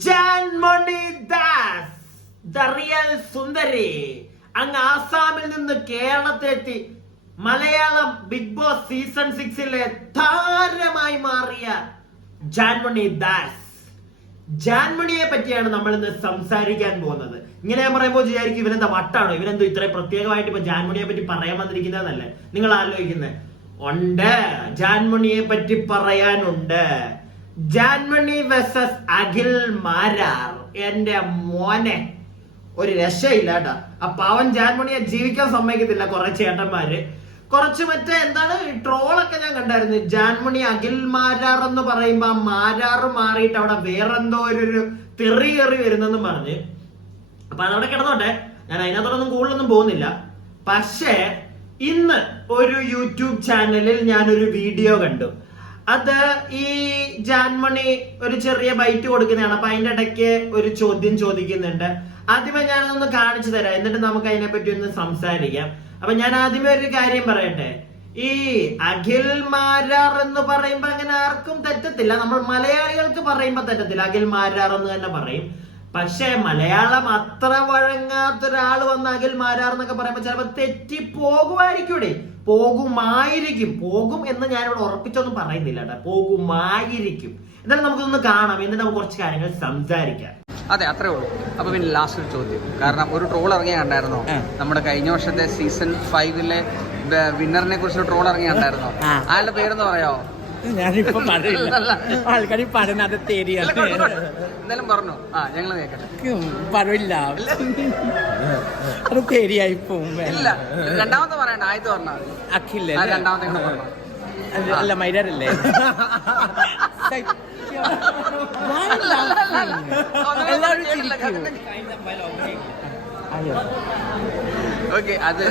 Jaanmoni Das the real സുന്ദരി അങ്ങ് ആസാമിൽ നിന്ന് കേരളത്തിലെത്തി മലയാളം ബിഗ് ബോസ് സീസൺ 6-ലെ താരമായി മാറിയ ജാൻമണി ദാസ്. ജാൻമണിയെ പറ്റിയാണ് നമ്മൾ ഇന്ന് സംസാരിക്കാൻ പോകുന്നത്. ഇങ്ങനെ ഞാൻ പറയുമ്പോൾ വിചാരിക്കും ഇവനെന്താ വട്ടാണോ, ഇവനെന്തോ ഇത്രയും പ്രത്യേകമായിട്ട് ഇപ്പൊ ജാൻമണിയെ പറ്റി പറയാൻ വന്നിരിക്കുന്നതെന്നല്ലേ നിങ്ങൾ ആലോചിക്കുന്നത്. ഉണ്ട്, ജാൻമണിയെ പറ്റി പറയാനുണ്ട്. ജാൻമണി വേഴ്സസ് അഖിൽ മാരാർ. എന്റെ മോനെ, ഒരു രക്ഷയില്ല കേട്ടാ. അപ്പൊ അവൻ ജാൻമണിയെ ജീവിക്കാൻ സമ്മതിക്കത്തില്ല. കുറെ ചേട്ടന്മാര് കുറച്ച് മറ്റേ എന്താണ് ട്രോളൊക്കെ ഞാൻ കണ്ടായിരുന്നു. ജാൻമണി അഖിൽ മാരാർ എന്ന് പറയുമ്പോ ആ മാരാറ് മാറിയിട്ട് അവിടെ വേറെന്തോ ഒരു തെറി കയറി വരുന്നെന്ന് പറഞ്ഞ്. അപ്പൊ അതവിടെ കിടന്നോട്ടെ, ഞാൻ അതിനകത്തോടൊന്നും കൂടുതലൊന്നും പോകുന്നില്ല. പക്ഷേ ഇന്ന് ഒരു യൂട്യൂബ് ചാനലിൽ ഞാനൊരു വീഡിയോ കണ്ടു. അത് ഈ ജാൻമണി ഒരു ചെറിയ ബൈറ്റ് കൊടുക്കുന്നതാണ്. അപ്പൊ അതിന്റെ ഇടയ്ക്ക് ഒരു ചോദ്യം ചോദിക്കുന്നുണ്ട്. ആദ്യമേ ഞാനൊന്ന് കാണിച്ചു തരാം, എന്നിട്ട് നമുക്ക് അതിനെ പറ്റി ഒന്ന് സംസാരിക്കാം. അപ്പൊ ഞാൻ ആദ്യമേ ഒരു കാര്യം പറയട്ടെ. ഈ അഖിൽ മാരാർ എന്ന് പറയുമ്പോ അങ്ങനെ ആർക്കും തെറ്റത്തില്ല. നമ്മൾ മലയാളികൾക്ക് പറയുമ്പോ തെറ്റത്തില്ല, അഖിൽ മാരാർ എന്ന് തന്നെ പറയും. പക്ഷെ മലയാളം അത്ര വഴങ്ങാത്തൊരാള് വന്ന് അഖിൽ മാരാർ എന്നൊക്കെ പറയുമ്പോ ചിലപ്പോ തെറ്റി പോകുമായിരിക്കൂടെ. പോകും എന്ന് ഞാനിവിടെ ഉറപ്പിച്ചൊന്നും പറയുന്നില്ല കേട്ടോ. പോകുമായിരിക്കും. എന്നാലും നമുക്കൊന്ന് കാണാം, എന്നിട്ട് നമുക്ക് കുറച്ച് കാര്യങ്ങൾ സംസാരിക്കാം. അതെ, അത്രേ ഉള്ളൂ. അപ്പൊ പിന്നെ ലാസ്റ്റ് ഒരു ചോദ്യം, കാരണം ഒരു ട്രോൾ ഇറങ്ങിയ കണ്ടായിരുന്നോ? നമ്മുടെ കഴിഞ്ഞ വർഷത്തെ സീസൺ 5-ലെ വിന്നറിനെ കുറിച്ച് ട്രോൾ ഇറങ്ങിയ കണ്ടായിരുന്നോ? ആളുടെ പേരെന്ന് പറയാമോ? ഞാനിപ്പോ ആൾക്കാർ പറഞ്ഞത് എന്തായാലും പറഞ്ഞു. ഞങ്ങള് കേൾക്കട്ടെ. പറയില്ല, അത് തെരിയായി പോവും. ഇല്ല, രണ്ടാമത്തെ പറയണ്ട, ആദ്യത്തെ പറഞ്ഞാൽ അഖില്ലേ. രണ്ടാമത്തെ പറഞ്ഞു. അല്ല, മൈരാറല്ലേ? ഓക്കെ, അത്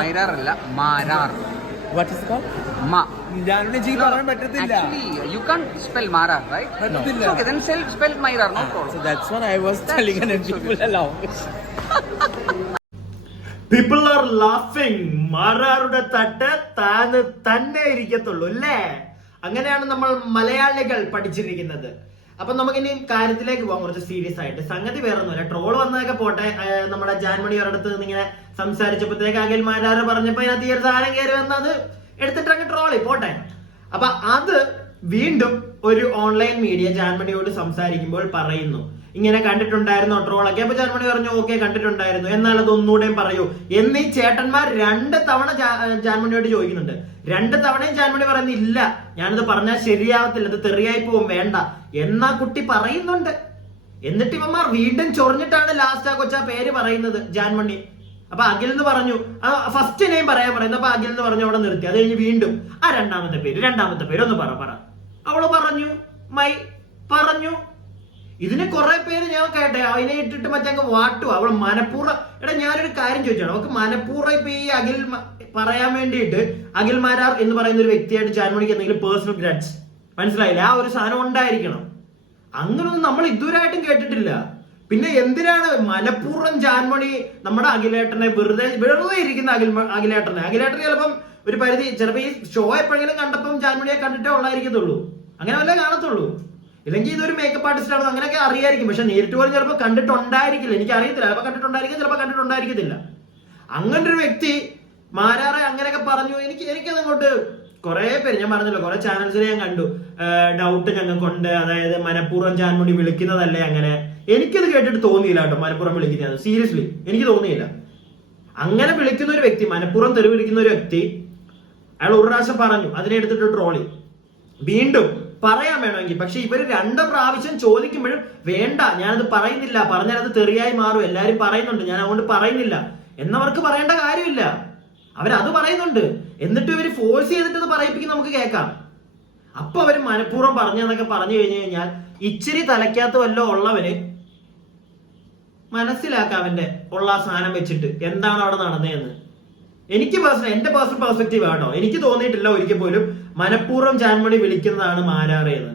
മൈരാറല്ല, Marar. What is it called? Ma. Actually, you can't spell Mara, right? No. Okay, then spell Myrar, no problem. So that's what I was telling people along. People are laughing. മാരാറുടെ തട്ട് താന്ന് തന്നെ ഇരിക്കത്തുള്ളൂ അല്ലേ? അങ്ങനെയാണ് നമ്മൾ മലയാളികൾ പഠിച്ചിരിക്കുന്നത്. അപ്പൊ നമുക്കിനി കാര്യത്തിലേക്ക് പോകാം, കുറച്ച് സീരിയസ് ആയിട്ട്. സംഗതി വേറെ ഒന്നുമില്ല, ട്രോൾ വന്നതൊക്കെ പോട്ടെ. നമ്മുടെ ജാൻമണി ഒരിടത്ത് നിന്ന് ഇങ്ങനെ സംസാരിച്ചപ്പോഴത്തേക്ക് അഖിൽ മാരാറ് പറഞ്ഞപ്പോ അതിനകത്ത് ഈ ഒരു സാധനം കയറി വന്നത് എടുത്തിട്ട് അങ്ങ് ട്രോളി പോട്ടെ. അപ്പൊ അത് വീണ്ടും ഒരു ഓൺലൈൻ മീഡിയ ജാൻമണിയോട് സംസാരിക്കുമ്പോൾ പറയുന്നു, ഇങ്ങനെ കണ്ടിട്ടുണ്ടായിരുന്നോ ട്രോളൊക്കെ? അപ്പൊ ജാൻമണി പറഞ്ഞു ഓക്കെ കണ്ടിട്ടുണ്ടായിരുന്നു, എന്നാൽ അത് ഒന്നുകൂടെയും പറയൂ എന്നീ ചേട്ടന്മാർ 2 തവണ ജാൻമണിയോട് ചോദിക്കുന്നുണ്ട്. 2 തവണയും ജാൻമണി പറയുന്നു ഇല്ല, ഞാനിത് പറഞ്ഞാൽ ശരിയാവത്തില്ല, ഇത് തെറിയായി പോവും, വേണ്ട എന്നാ കുട്ടി പറയുന്നുണ്ട്. എന്നിട്ട് ഇവന്മാർ വീണ്ടും ചൊറിഞ്ഞിട്ടാണ് ലാസ്റ്റ് ആ കൊച്ചാ പേര് പറയുന്നത്, ജാൻമണി. അപ്പൊ അഖിൽ എന്ന് പറഞ്ഞു, ഫസ്റ്റ് നെയിം പറയാൻ പറയുന്നത്. അപ്പൊ അഖിൽ എന്ന് പറഞ്ഞു, അവിടെ നിർത്തി. അത് കഴിഞ്ഞ് വീണ്ടും രണ്ടാമത്തെ പേര് ഒന്ന് പറ. അവള് പറഞ്ഞു. ഇതിന് കുറെ പേര് ഞാൻ കേട്ടെ, അതിനെ ഇട്ടിട്ട് മറ്റേ വാട്ടു. അവള് മനഃപൂർവ്വം. ഞാനൊരു കാര്യം ചോദിച്ചാണ്, അവൾക്ക് മനഃപൂർവ്വം ഇപ്പൊ ഈ അഖിൽ പറയാൻ വേണ്ടിയിട്ട് അഖിൽ മാരാർ എന്ന് പറയുന്ന ഒരു വ്യക്തിയായിട്ട് ജാൻമണിക്ക് എന്തെങ്കിലും പേഴ്സണൽ ഗ്രഡ്സ്, മനസ്സിലായില്ല, ആ ഒരു സാധനം ഉണ്ടായിരിക്കണം. അങ്ങനൊന്നും നമ്മൾ ഇതുവരായിട്ടും കേട്ടിട്ടില്ല. പിന്നെ എന്തിനാണ് മനഃപൂർവ്വം ജാൻമണി നമ്മുടെ അഖിലേട്ടനെ വെറുതെ ഇരിക്കുന്ന അഖിലേട്ടനെ ചിലപ്പം ഒരു പരിധി, ചിലപ്പോ ഈ ഷോ എപ്പോഴെങ്കിലും കണ്ടപ്പം ജാൻമണിയെ കണ്ടിട്ടേ ഉള്ളായിരിക്കത്തുള്ളൂ, അങ്ങനെ വല്ല കാണത്തുള്ളൂ. ഇല്ലെങ്കിൽ ഇതൊരു മേക്കപ്പ് ആർട്ടിസ്റ്റ് ആണ്, അങ്ങനെയൊക്കെ അറിയായിരിക്കും. പക്ഷെ നേരിട്ട് പോലും ചിലപ്പോൾ കണ്ടിട്ടുണ്ടായിരിക്കില്ല, എനിക്ക് അറിയത്തില്ല. ചിലപ്പോൾ കണ്ടിട്ടുണ്ടായിരിക്കും, ചിലപ്പോൾ കണ്ടിട്ടുണ്ടായിരിക്കത്തില്ല. അങ്ങനെ ഒരു വ്യക്തി മാരാറെ അങ്ങനെയൊക്കെ പറഞ്ഞു. എനിക്കതങ്ങോട്ട് കുറെ പേര്, ഞാൻ പറഞ്ഞല്ലോ, കുറെ ചാനൽസിൽ ഞാൻ കണ്ടു ഡൗട്ട് ഞങ്ങൾക്കുണ്ട്, അതായത് മനഃപൂർവ്വം ജാൻമണി വിളിക്കുന്നതല്ലേ. അങ്ങനെ എനിക്കത് കേട്ടിട്ട് തോന്നിയില്ല കേട്ടോ, മനഃപൂർവ്വം വിളിക്കുന്നത്. സീരിയസ്ലി എനിക്ക് തോന്നിയില്ല. അങ്ങനെ വിളിക്കുന്ന ഒരു വ്യക്തി, മനഃപൂർവ്വം തെറി വിളിക്കുന്ന ഒരു വ്യക്തി, അയാൾ ഒരു പ്രാവശ്യം പറഞ്ഞു, അതിനെ എടുത്തിട്ട് ട്രോളി. വീണ്ടും പറയാൻ വേണമെങ്കിൽ, പക്ഷെ ഇവര് 2 പ്രാവശ്യം ചോദിക്കുമ്പോഴും വേണ്ട, ഞാനത് പറയുന്നില്ല, പറഞ്ഞാൽ അത് തെറിയായി മാറും, എല്ലാരും പറയുന്നുണ്ട്, ഞാൻ അതുകൊണ്ട് പറയുന്നില്ല എന്നവർക്ക് പറയേണ്ട കാര്യമില്ല. അവരത് പറയുന്നുണ്ട്, എന്നിട്ട് ഇവര് ഫോഴ്സ് ചെയ്തിട്ട് അത് പറയിപ്പിക്കും, നമുക്ക് കേൾക്കാം. അപ്പൊ അവര് മനഃപൂർവ്വം പറഞ്ഞെന്നൊക്കെ പറഞ്ഞു കഴിഞ്ഞു കഴിഞ്ഞാൽ ഇച്ചിരി തലയ്ക്കകത്ത് വല്ലോ ഉള്ളവന് മനസ്സിലാക്കാം അവന്റെ ഉള്ള സാധനം വെച്ചിട്ട് എന്താണ് അവിടെ നടന്നതെന്ന്. എനിക്ക് എന്റെ പേഴ്സണൽ പെർസ്പെക്റ്റീവ് ആട്ടോ, എനിക്ക് തോന്നിയിട്ടില്ല ഒരിക്കൽ പോലും മനഃപൂർവ്വം ജാൻമണി വിളിക്കുന്നതാണ് മാരാറേന്ന്.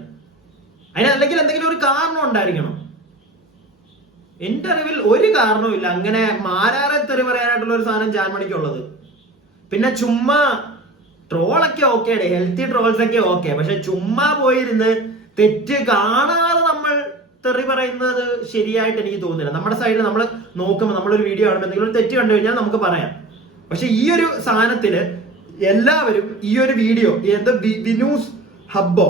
അതിനല്ലെങ്കിൽ എന്തെങ്കിലും ഒരു കാരണം ഉണ്ടായിരിക്കണം. എന്റെ അറിവിൽ ഒരു കാരണവും ഇല്ല അങ്ങനെ മാരാറെ തെറി പറയാനായിട്ടുള്ള ഒരു സാധനം ജാൻമണിക്കുള്ളത്. പിന്നെ ചുമ്മാ ട്രോളൊക്കെ ഓക്കെ, ഹെൽത്തി ട്രോൾസ് ഒക്കെ ഓക്കെ, പക്ഷെ ചുമ്മാ പോയിരുന്ന് തെറ്റ് കാണാതെ നമ്മൾ തെറി പറയുന്നത് ശരിയായിട്ട് എനിക്ക് തോന്നുന്നില്ല. നമ്മുടെ സൈഡിൽ നമ്മൾ നോക്കുമ്പോൾ നമ്മളൊരു വീഡിയോ കാണുമ്പോൾ എന്തെങ്കിലും ഒരു തെറ്റ് കണ്ടു കഴിഞ്ഞാൽ നമുക്ക് പറയാം. പക്ഷെ ഈ ഒരു സാധനത്തില് എല്ലാവരും ഈ ഒരു വീഡിയോ എന്താ വിനൂസ് ഹബ്ബോ,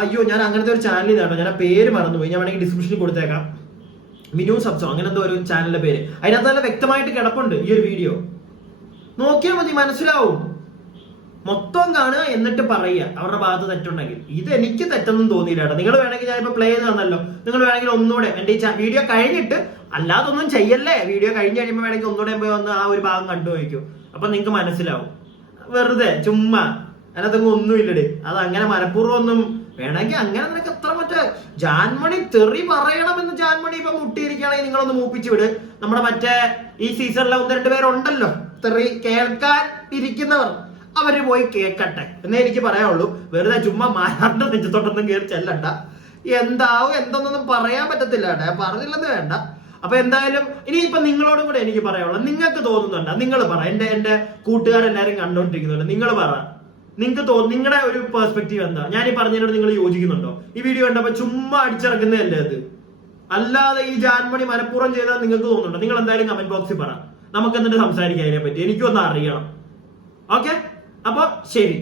അയ്യോ ഞാൻ അങ്ങനത്തെ ഒരു ചാനൽ ഇതാണോ, ഞാൻ ആ പേര് മറന്നുപോയി, ഞാൻ വേണമെങ്കിൽ ഡിസ്ക്രിപ്ഷനിൽ കൊടുത്തേക്കാം. വിനൂസ് ഹബ്സോ അങ്ങനെ എന്തോ ഒരു ചാനലിന്റെ പേര്, അതിനകത്ത് നല്ല വ്യക്തമായിട്ട് കിടപ്പുണ്ട്. ഈ ഒരു വീഡിയോ നോക്കിയാൽ മതി, മനസ്സിലാവും. മൊത്തം കാണുക എന്നിട്ട് പറയുക അവരുടെ ഭാഗത്ത് തെറ്റുണ്ടെങ്കിൽ. ഇത് എനിക്ക് തെറ്റൊന്നും തോന്നിയില്ല കേട്ടോ. നിങ്ങൾ വേണമെങ്കിൽ ഞാനിപ്പോ പ്ലേ ചെയ്ത് തന്നല്ലോ, നിങ്ങൾ വേണമെങ്കിൽ ഒന്നുകൂടെ എന്റെ ഈ വീഡിയോ കഴിഞ്ഞിട്ട്, അല്ലാതൊന്നും ചെയ്യല്ലേ, വീഡിയോ കഴിഞ്ഞ് കഴിയുമ്പോൾ വേണമെങ്കിൽ ഒന്നുകൂടെ പോയി വന്ന് ആ ഒരു ഭാഗം കണ്ടുപോയിക്കും. അപ്പൊ നിങ്ങൾക്ക് മനസ്സിലാവും. വെറുതെ ചുമ്മാ അതിനകത്തൊന്നും ഒന്നുമില്ലടേ. അത് അങ്ങനെ മനഃപൂർവ്വം ഒന്നും വേണമെങ്കിൽ അങ്ങനെ നിനക്ക് എത്ര മറ്റേ ജാൻമണി തെറി പറയണമെന്ന് ജാൻമണി ഇപ്പൊ മുട്ടിയിരിക്കുകയാണെങ്കിൽ നിങ്ങളൊന്ന് മൂപ്പിച്ചു വിട്. നമ്മുടെ മറ്റേ ഈ സീസണിലെ 1-2 പേരുണ്ടല്ലോ തെറി കേൾക്കാൻ ഇരിക്കുന്നവർ, അവര് പോയി കേക്കട്ടെ എന്നേ എനിക്ക് പറയാനുള്ളൂ. വെറുതെ ചുമ്മാ മാരാറിന്റെ നെഞ്ചത്തോട്ടൊന്നും കയറി ചെല്ലണ്ട. എന്താവും എന്തൊന്നും പറയാൻ പറ്റത്തില്ല കേട്ടോ, ഞാൻ പറഞ്ഞില്ലെന്ന് വേണ്ട. അപ്പൊ എന്തായാലും ഇനിയിപ്പൊ നിങ്ങളോടും കൂടെ എനിക്ക് പറയാനുള്ളത്, നിങ്ങൾക്ക് തോന്നുന്നുണ്ടോ? നിങ്ങൾ പറ. എന്റെ കൂട്ടുകാരെല്ലാരും കണ്ടോണ്ടിരിക്കുന്നുണ്ട്, നിങ്ങൾ പറ. നിങ്ങൾക്ക് നിങ്ങളുടെ ഒരു പെർസ്പെക്റ്റീവ് എന്താ? ഞാൻ ഈ പറഞ്ഞതിനോട് നിങ്ങൾ യോജിക്കുന്നുണ്ടോ? ഈ വീഡിയോ കണ്ടപ്പോ ചുമ്മാ അടിച്ചിറക്കുന്നതല്ലേ അത്? അല്ലാതെ ഈ ജാൻമണി മനഃപൂർവ്വം ചെയ്താൽ നിങ്ങൾക്ക് തോന്നുന്നുണ്ടോ? നിങ്ങൾ എന്തായാലും കമന്റ് ബോക്സിൽ പറ, നമുക്ക് എന്നിട്ട് സംസാരിക്കാം അതിനെ പറ്റി. എനിക്കൊന്ന് അറിയണം. ഓക്കെ, അപ്പൊ ശരി.